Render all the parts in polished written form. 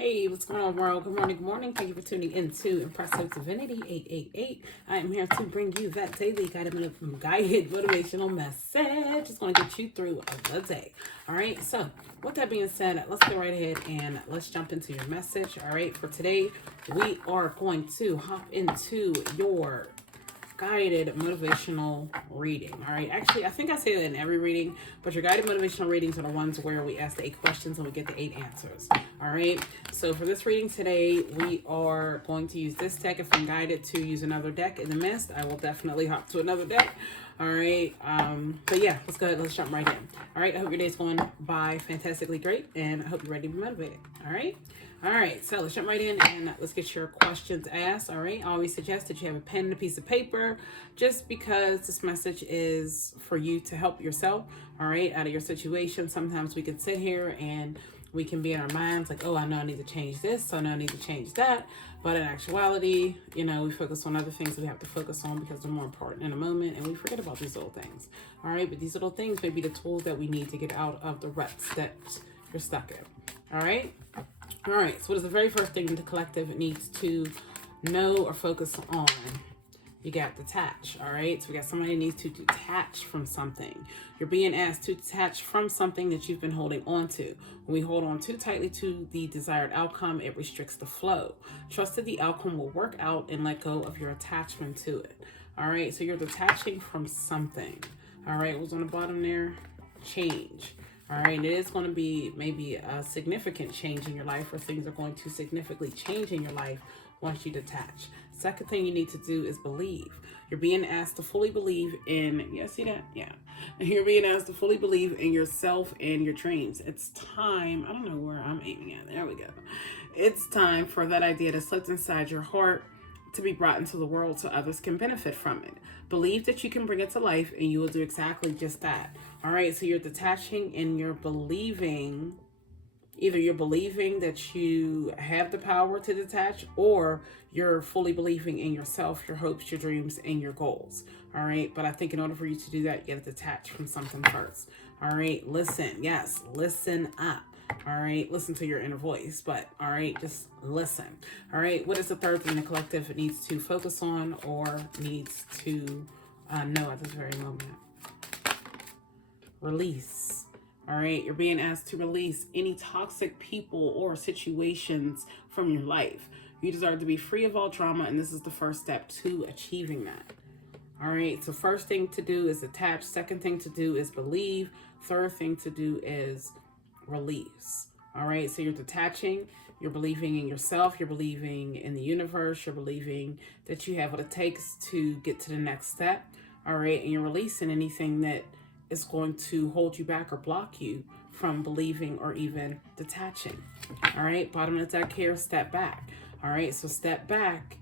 Hey, what's going on, world? Good morning, good morning. Thank you for tuning into Impressive Divinity 888. I am here to bring you that daily guided motivational message. It's going to get you through the day. All right, so with that being said, let's go right ahead and let's jump into your message. All right, for today, we are going to hop into your guided motivational reading. All right, actually I think I say that in every reading, but your guided motivational readings are the ones where we ask the 8 questions and we get the 8 answers. All right, so for this reading today, we are going to use this deck. If I'm guided to use another deck in the midst, I will definitely hop to another deck. All right, but yeah, let's go ahead, let's jump right in. All right, I hope your day's going by fantastically great, and I hope you're ready to be motivated. All right, so let's jump right in and let's get your questions asked. All right, I always suggest that you have a pen and a piece of paper, just because this message is for you to help yourself, all right, out of your situation. Sometimes we can sit here and we can be in our minds like, oh, I know I need to change this, I know I need to change that. But in actuality, you know, we focus on other things we have to focus on because they're more important in a moment, and we forget about these little things. All right, but these little things may be the tools that we need to get out of the ruts that you're stuck in. All right. All right, so what is the very first thing the collective needs to know or focus on? You got detach. All right, so we got somebody who needs to detach from something. You're being asked to detach from something that you've been holding on to. When we hold on too tightly to the desired outcome, it restricts the flow. Trust that the outcome will work out and let go of your attachment to it. All right, so you're detaching from something. All right, what's on the bottom there? Change. All right, it is going to be maybe a significant change in your life, or things are going to significantly change in your life once you detach. Second thing you need to do is believe. You're being asked to fully believe in, yeah, see that? Yeah. You're being asked to fully believe in yourself and your dreams. It's time, I don't know where I'm aiming at. There we go. It's time for that idea to slip inside your heart to be brought into the world so others can benefit from it. Believe that you can bring it to life, and you will do exactly just that. All right, so you're detaching and you're believing. Either you're believing that you have the power to detach, or you're fully believing in yourself, your hopes, your dreams, and your goals. All right, but I think in order for you to do that, you got to detach from something first. All right, listen. Yes, listen up. All right, listen to your inner voice, but all right, just listen. All right, what is the third thing the collective needs to focus on or needs to know at this very moment? Release. All right, you're being asked to release any toxic people or situations from your life. You deserve to be free of all trauma, and this is the first step to achieving that. All right, so first thing to do is attach. Second thing to do is believe. Third thing to do is release. All right, so you're detaching, you're believing in yourself, you're believing in the universe, you're believing that you have what it takes to get to the next step. All right, and you're releasing anything that is going to hold you back or block you from believing or even detaching. All right, bottom of the deck here, step back. All right, so step back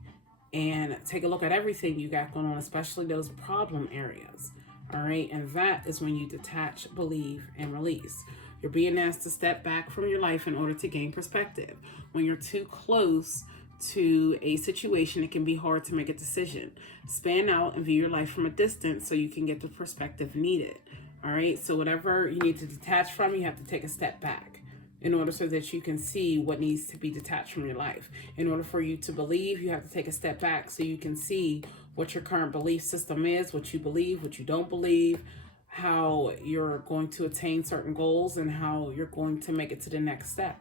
and take a look at everything you got going on, especially those problem areas. All right, and that is when you detach, believe, and release. You're being asked to step back from your life in order to gain perspective. When you're too close to a situation, it can be hard to make a decision. Span out and view your life from a distance so you can get the perspective needed. All right, so whatever you need to detach from, you have to take a step back in order so that you can see what needs to be detached from your life. In order for you to believe, you have to take a step back so you can see what your current belief system is, what you believe, what you don't believe, how you're going to attain certain goals, and how you're going to make it to the next step.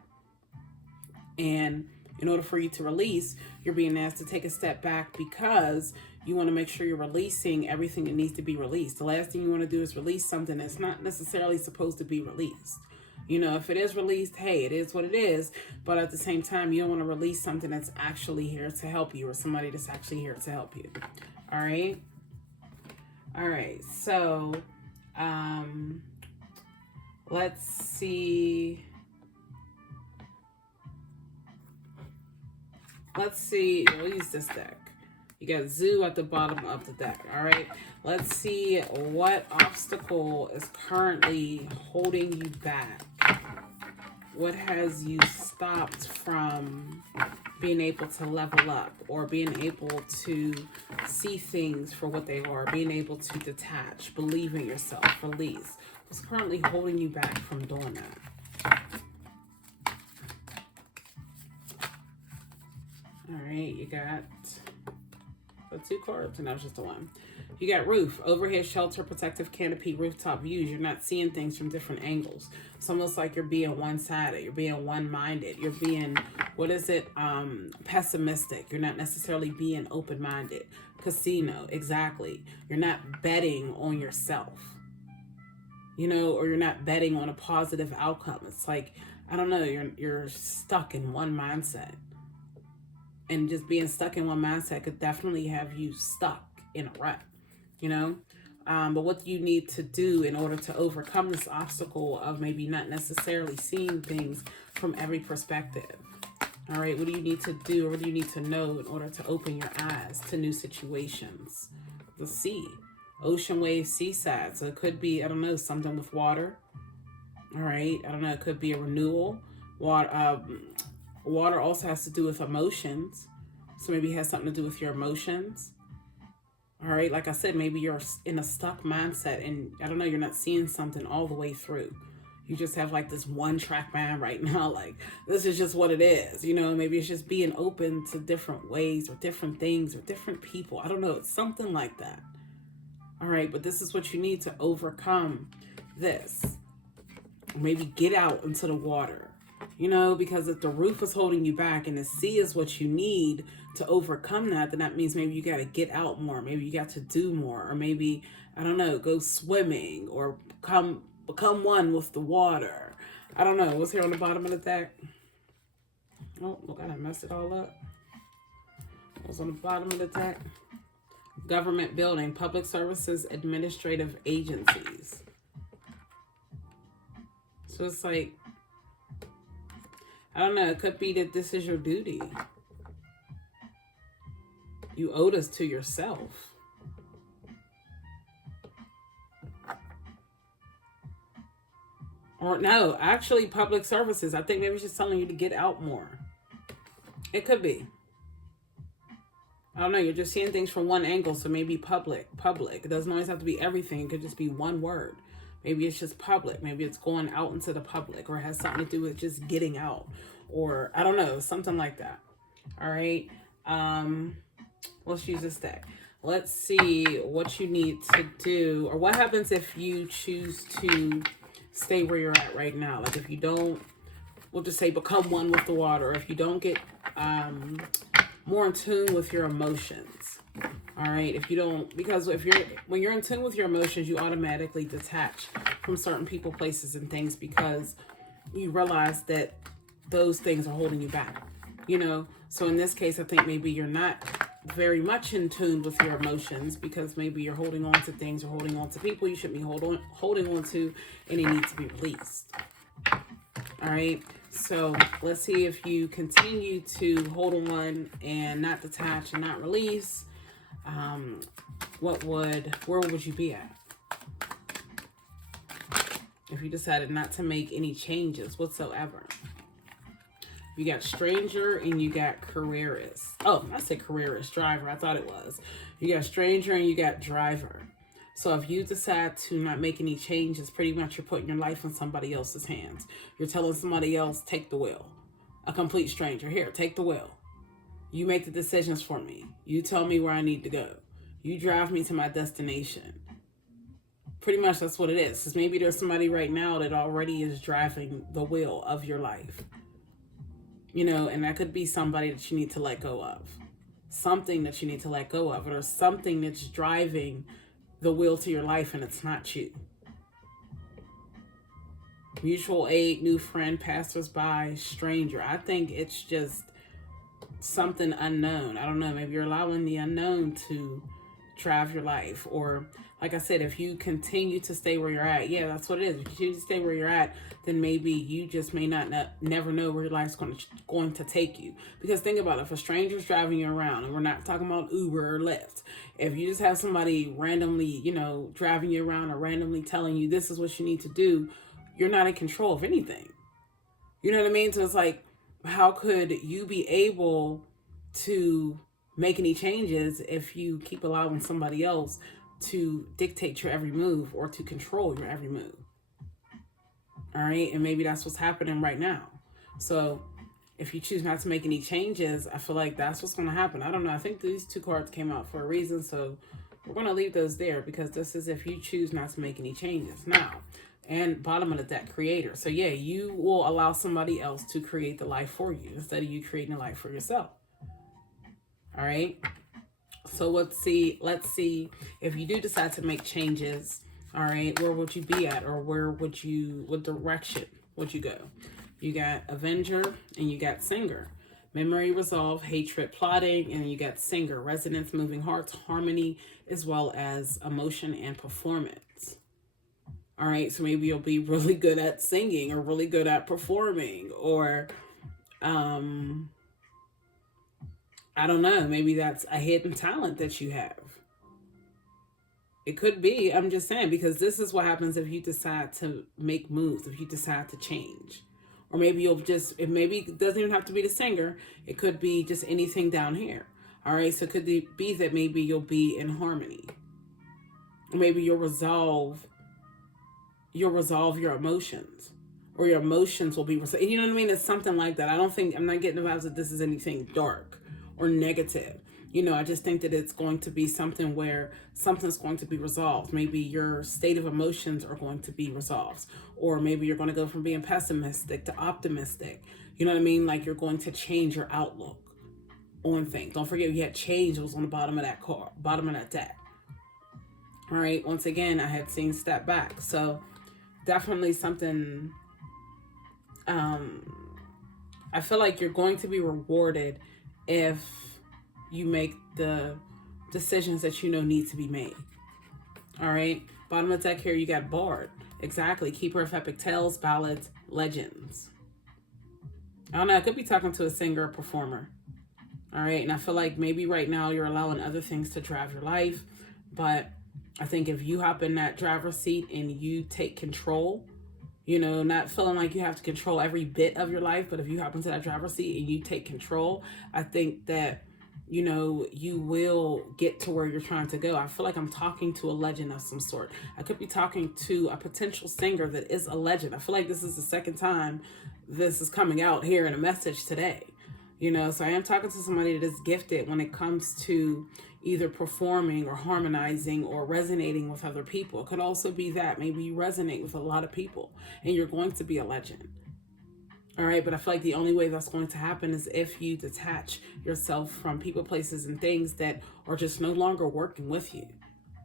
And in order for you to release, you're being asked to take a step back because you want to make sure you're releasing everything that needs to be released. The last thing you want to do is release something that's not necessarily supposed to be released. You know, if it is released, hey, it is what it is. But at the same time, you don't want to release something that's actually here to help you, or somebody that's actually here to help you. All right. All right. So, let's see. We'll use this deck. You got Zoo at the bottom of the deck. All right. Let's see what obstacle is currently holding you back. What has you stopped from being able to level up, or being able to see things for what they are, being able to detach, believe in yourself, release? What's currently holding you back from doing that? All right, you got the 2 cards, and that was just the 1. You got roof, overhead shelter, protective canopy, rooftop views. You're not seeing things from different angles. It's almost like you're being one-sided. You're being one-minded. You're being, pessimistic. You're not necessarily being open-minded. Casino, exactly. You're not betting on yourself, or you're not betting on a positive outcome. It's like, I don't know, you're stuck in one mindset. And just being stuck in one mindset could definitely have you stuck in a rut, But what you need to do in order to overcome this obstacle of maybe not necessarily seeing things from every perspective. All right, what do you need to do, or what do you need to know in order to open your eyes to new situations? The sea, ocean, waves, seaside. So it could be, I don't know, something with water. All right, I don't know, it could be a renewal. Water also has to do with emotions. So maybe it has something to do with your emotions. All right, like I said, maybe you're in a stuck mindset and I don't know, you're not seeing something all the way through. You just have like this one track mind right now, like this is just what it is, maybe it's just being open to different ways or different things or different people. I don't know, it's something like that. All right, but this is what you need to overcome this. Maybe get out into the water, because if the roof is holding you back and the sea is what you need to overcome that, then that means maybe you got to get out more. Maybe you got to do more, or maybe, I don't know, go swimming or become one with the water. I don't know. What's here on the bottom of the deck? Oh, look, I messed it all up. What's on the bottom of the deck? Government building, public services, administrative agencies. So it's like, I don't know, it could be that this is your duty. You owe this to yourself. Or no, actually public services. I think maybe it's just telling you to get out more. It could be. I don't know, you're just seeing things from one angle, so maybe public. It doesn't always have to be everything. It could just be one word. Maybe it's just public. Maybe it's going out into the public, or it has something to do with just getting out, or I don't know, something like that. All right. Let's use this deck. Let's see what you need to do, or what happens if you choose to stay where you're at right now. Like if you don't, we'll just say become one with the water. Or if you don't get more in tune with your emotions. All right, if you don't, because when you're in tune with your emotions, you automatically detach from certain people, places, and things because you realize that those things are holding you back, So in this case, I think maybe you're not very much in tune with your emotions because maybe you're holding on to things or holding on to people you shouldn't be holding on to, and they need to be released. All right. So let's see if you continue to hold on and not detach and not release. Where would you be at? If you decided not to make any changes whatsoever. You got stranger and you got careerist. Oh, I said careerist, driver. I thought it was. You got stranger and you got driver. So if you decide to not make any changes, pretty much you're putting your life in somebody else's hands. You're telling somebody else, take the wheel. A complete stranger, here, take the wheel. You make the decisions for me. You tell me where I need to go. You drive me to my destination. Pretty much that's what it is. Because maybe there's somebody right now that already is driving the wheel of your life. And that could be somebody that you need to let go of. Something that you need to let go of. Or something that's driving the wheel to your life and it's not you. Mutual aid, new friend, passersby, stranger. I think it's just something unknown. I don't know. Maybe you're allowing the unknown to drive your life. Or like I said, if you continue to stay where you're at, yeah, that's what it is. If you continue to stay where you're at, then maybe you just may never know where your life's going to take you. Because think about it, if a stranger's driving you around, and we're not talking about Uber or Lyft, if you just have somebody randomly, driving you around or randomly telling you this is what you need to do, you're not in control of anything. You know what I mean? So it's like, how could you be able to make any changes if you keep allowing somebody else to dictate your every move or to control your every move? All right. And maybe that's what's happening right now. So if you choose not to make any changes, I feel like that's what's going to happen. I don't know. I think these two cards came out for a reason. So we're going to leave those there because this is if you choose not to make any changes. Now, and bottom of the deck, creator. So yeah, you will allow somebody else to create the life for you instead of you creating a life for yourself. All right. So let's see if you do decide to make changes. All right, where would you be at, or what direction would you go? You got Avenger and you got Singer. Memory, resolve, hatred, plotting, and you got Singer, resonance, moving hearts, harmony, as well as emotion and performance. All right, so maybe you'll be really good at singing or really good at performing, or I don't know, maybe that's a hidden talent that you have. It could be, I'm just saying, because this is what happens if you decide to make moves, if you decide to change. Or maybe it doesn't even have to be the singer. It could be just anything down here. All right, so it could be that maybe you'll be in harmony. Or maybe you'll resolve your emotions. Or your emotions will be resolved. You know what I mean? It's something like that. I'm not getting the vibes that this is anything dark or negative. You know, I just think that it's going to be something where something's going to be resolved. Maybe your state of emotions are going to be resolved. Or maybe you're going to go from being pessimistic to optimistic. You know what I mean? Like you're going to change your outlook on things. Don't forget you had change. It was on the bottom of that card, bottom of that deck. All right. Once again, I had seen step back. So definitely something, I feel like you're going to be rewarded if you make the decisions that you know need to be made. All right. Bottom of the deck here, you got Bard. Exactly. Keeper of epic tales, ballads, legends. I don't know. I could be talking to a singer or performer. All right. And I feel like maybe right now you're allowing other things to drive your life. But I think if you hop in that driver's seat and you take control, you know, not feeling like you have to control every bit of your life, but if you hop into that driver's seat and you take control, I think that, you know, you will get to where you're trying to go. I feel like I'm talking to a legend of some sort. I could be talking to a potential singer that is a legend. I feel like this is the second time this is coming out here in a message today. You know, so I am talking to somebody that is gifted when it comes to either performing or harmonizing or resonating with other people. It could also be that maybe you resonate with a lot of people and you're going to be a legend. All right, but I feel like the only way that's going to happen is if you detach yourself from people, places, and things that are just no longer working with you.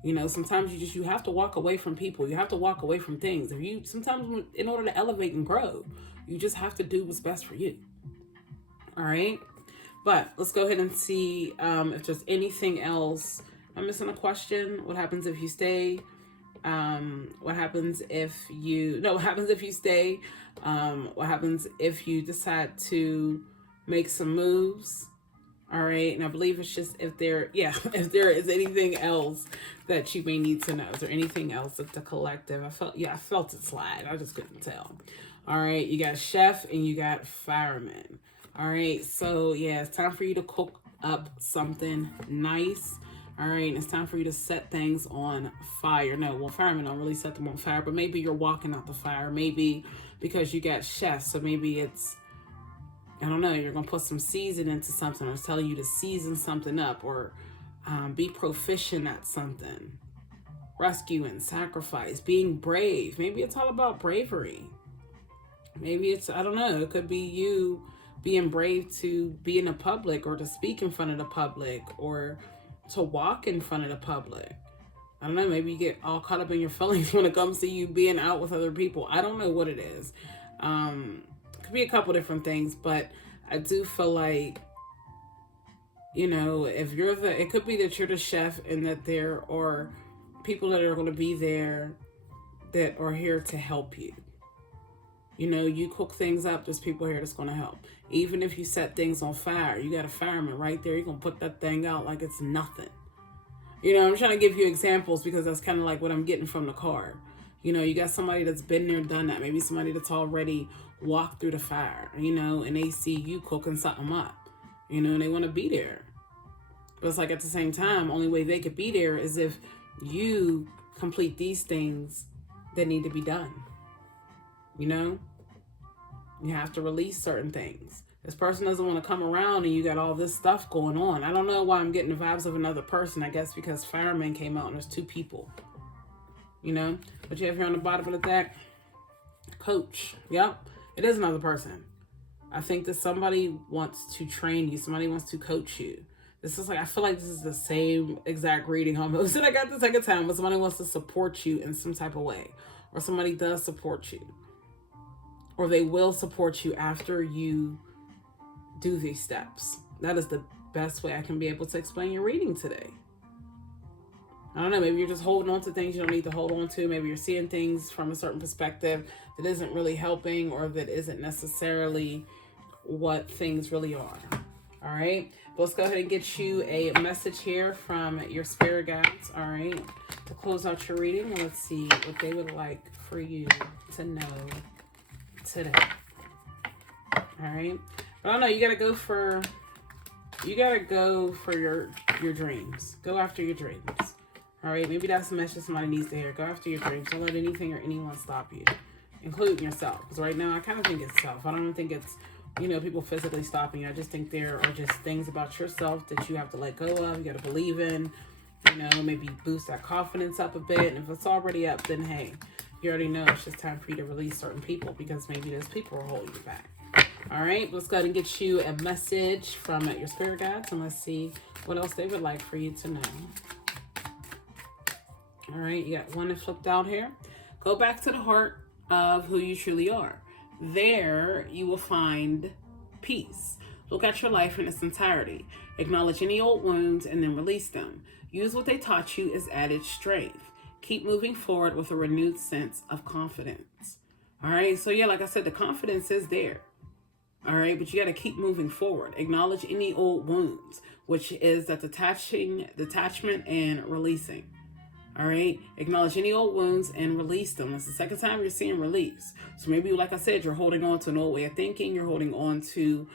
You know, sometimes you have to walk away from people. You have to walk away from things. Sometimes in order to elevate and grow, you just have to do what's best for you. All right, but let's go ahead and see if there's anything else. I'm missing a question. What happens if you stay? What happens if you stay? What happens if you decide to make some moves? All right. And I believe it's just if there is anything else that you may need to know. Is there anything else at the collective? I felt it slide. I just couldn't tell. All right. You got chef and you got fireman. All right. So yeah, it's time for you to cook up something nice. All right, it's time for you to set things on fire. No, well, firemen don't really set them on fire, but maybe you're walking out the fire. Maybe because you got chefs, so maybe it's, I don't know, you're going to put some season into something, or it's telling you to season something up, or be proficient at something. Rescuing, sacrifice, being brave. Maybe it's all about bravery. Maybe it's, I don't know, it could be you being brave to be in the public, or to speak in front of the public, or to walk in front of the public. I don't know, maybe you get all caught up in your feelings when it comes to you being out with other people. I don't know what it is. It could be a couple different things, but I do feel like, you know, if it could be that you're the chef and that there are people that are going to be there that are here to help you. You know, you cook things up, there's people here that's going to help. Even if you set things on fire, you got a fireman right there. You're going to put that thing out like it's nothing. You know, I'm trying to give you examples because that's kind of like what I'm getting from the card. You know, you got somebody that's been there, done that. Maybe somebody that's already walked through the fire, you know, and they see you cooking something up, you know, and they want to be there. But it's like at the same time, only way they could be there is if you complete these things that need to be done. You know? You have to release certain things. This person doesn't want to come around and you got all this stuff going on. I don't know why I'm getting the vibes of another person. I guess because fireman came out and there's 2 people. You know? But you have here on the bottom of the deck, coach. Yep. It is another person. I think that somebody wants to train you. Somebody wants to coach you. This is like, I feel like this is the same exact reading almost that I got the second time, but somebody wants to support you in some type of way. Or somebody does support you. Or they will support you after you do these steps. That is the best way I can be able to explain your reading today. I don't know, maybe you're just holding on to things you don't need to hold on to. Maybe you're seeing things from a certain perspective that isn't really helping, or that isn't necessarily what things really are. All right, but let's go ahead and get you a message here from your spirit guides. All right, to close out your reading, let's see what they would like for you to know today. All right, but I don't know, you gotta go for your dreams. Go after your dreams. All right, maybe that's the message somebody needs to hear. Go after your dreams. Don't let anything or anyone stop you, including yourself. Because right now, I kind of think it's self. I don't think it's, people physically stopping you. I just think there are just things about yourself that you have to let go of. You got to believe in, maybe boost that confidence up a bit. And if it's already up, then hey, you already know it's just time for you to release certain people, because maybe those people are holding you back. All right, let's go ahead and get you a message from your spirit guides, and let's see what else they would like for you to know. All right, you got one that flipped out here. Go back to the heart of who you truly are. There you will find peace. Look at your life in its entirety. Acknowledge any old wounds and then release them. Use what they taught you as added strength. Keep moving forward with a renewed sense of confidence. All right, so yeah, like I said, the confidence is there. All right, but you got to keep moving forward. Acknowledge any old wounds, which is that detachment and releasing. All right, acknowledge any old wounds and release them. That's the second time you're seeing release. So maybe, like I said, you're holding on to an old way of thinking. You're holding on to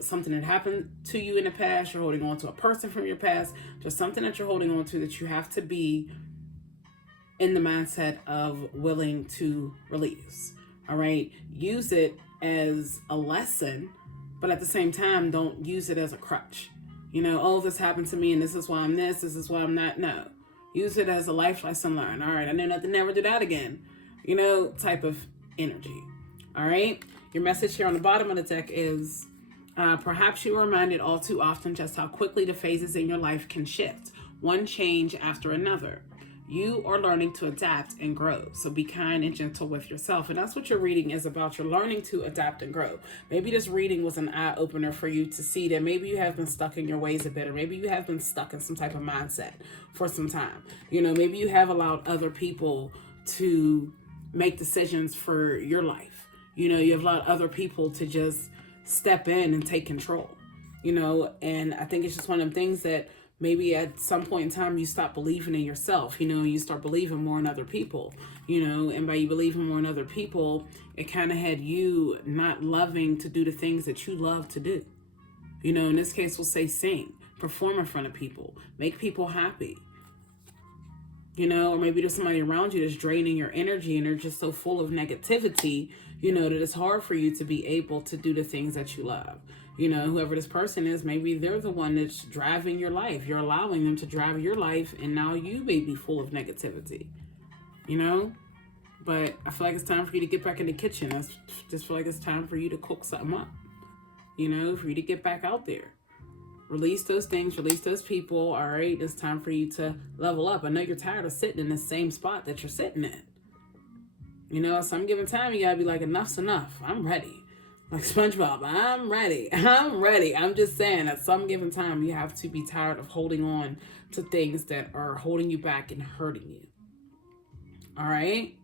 something that happened to you in the past. You're holding on to a person from your past. Just something that you're holding on to that you have to be in the mindset of willing to release. All right, use it as a lesson, but at the same time, don't use it as a crutch. Oh, this happened to me and this is why I'm this is why I'm not. No. Use it as a life lesson learned. All right, I know not to never do that again. Type of energy. All right. Your message here on the bottom of the deck is, perhaps you are reminded all too often just how quickly the phases in your life can shift, one change after another. You are learning to adapt and grow. So be kind and gentle with yourself. And that's what your reading is about. You're learning to adapt and grow. Maybe this reading was an eye opener for you to see that maybe you have been stuck in your ways a bit, or maybe you have been stuck in some type of mindset for some time. Maybe you have allowed other people to make decisions for your life. You have allowed other people to just step in and take control, and I think it's just one of them things that maybe at some point in time you stop believing in yourself, you start believing more in other people, and by you believing more in other people, it kind of had you not loving to do the things that you love to do. In this case, we'll say sing, perform in front of people, make people happy. Or maybe there's somebody around you that's draining your energy and they're just so full of negativity, that it's hard for you to be able to do the things that you love. Whoever this person is, maybe they're the one that's driving your life. You're allowing them to drive your life, and now you may be full of negativity, But I feel like it's time for you to get back in the kitchen. I just feel like it's time for you to cook something up, for you to get back out there. Release those things, release those people. All right, it's time for you to level up. I know you're tired of sitting in the same spot that you're sitting in. At some given time, you gotta be like, enough's enough. I'm ready. Like SpongeBob, I'm ready. I'm just saying, at some given time, you have to be tired of holding on to things that are holding you back and hurting you. All right?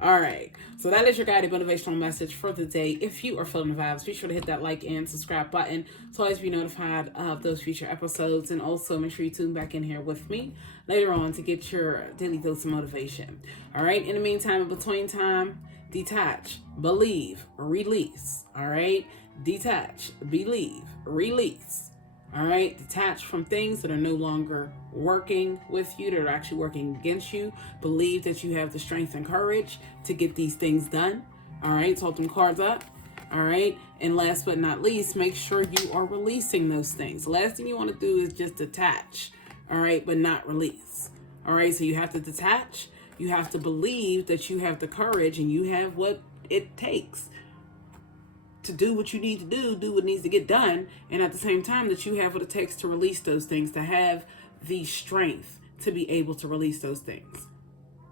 All right. So that is your guided motivational message for the day. If you are feeling the vibes, be sure to hit that like and subscribe button to always be notified of those future episodes. And also make sure you tune back in here with me later on to get your daily dose of motivation. All right? In the meantime, in between time, detach, believe, release. All right? Detach, believe, release. All right? Detach from things that are no longer working with you, that are actually working against you. Believe that you have the strength and courage to get these things done. All right? So hold them cards up. All right. And last but not least, make sure you are releasing those things. The last thing you want to do is just detach. All right. But not release. All right. So you have to detach. You have to believe that you have the courage and you have what it takes to do what you need to do what needs to get done. And at the same time that you have what it takes to release those things, to have the strength to be able to release those things.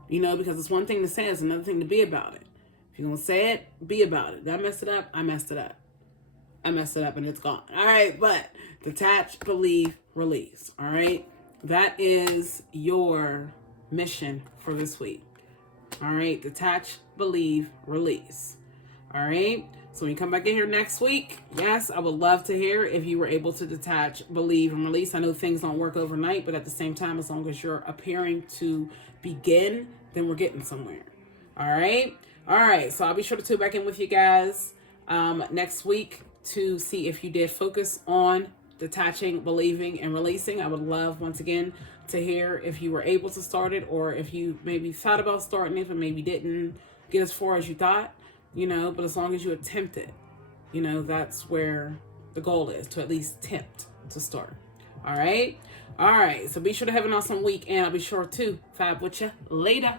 You know, because it's one thing to say, it's another thing to be about it. If you're going to say it, be about it. Did I mess it up? I messed it up. I messed it up and it's gone. All right, but detach, believe, release. All right, that is your mission for this week. All right, detach, believe, release. All right, so when you come back in here next week, yes, I would love to hear if you were able to detach, believe, and release. I know things don't work overnight, but at the same time, as long as you're appearing to begin, then we're getting somewhere. All right. All right. So I'll be sure to tune back in with you guys next week to see if you did focus on detaching, believing, and releasing. I would love, once again, to hear if you were able to start it or if you maybe thought about starting it, but maybe didn't get as far as you thought, you know, but as long as you attempt it, you know, that's where the goal is, to at least attempt to start. All right. All right. So be sure to have an awesome week, and I'll be sure to vibe with you later.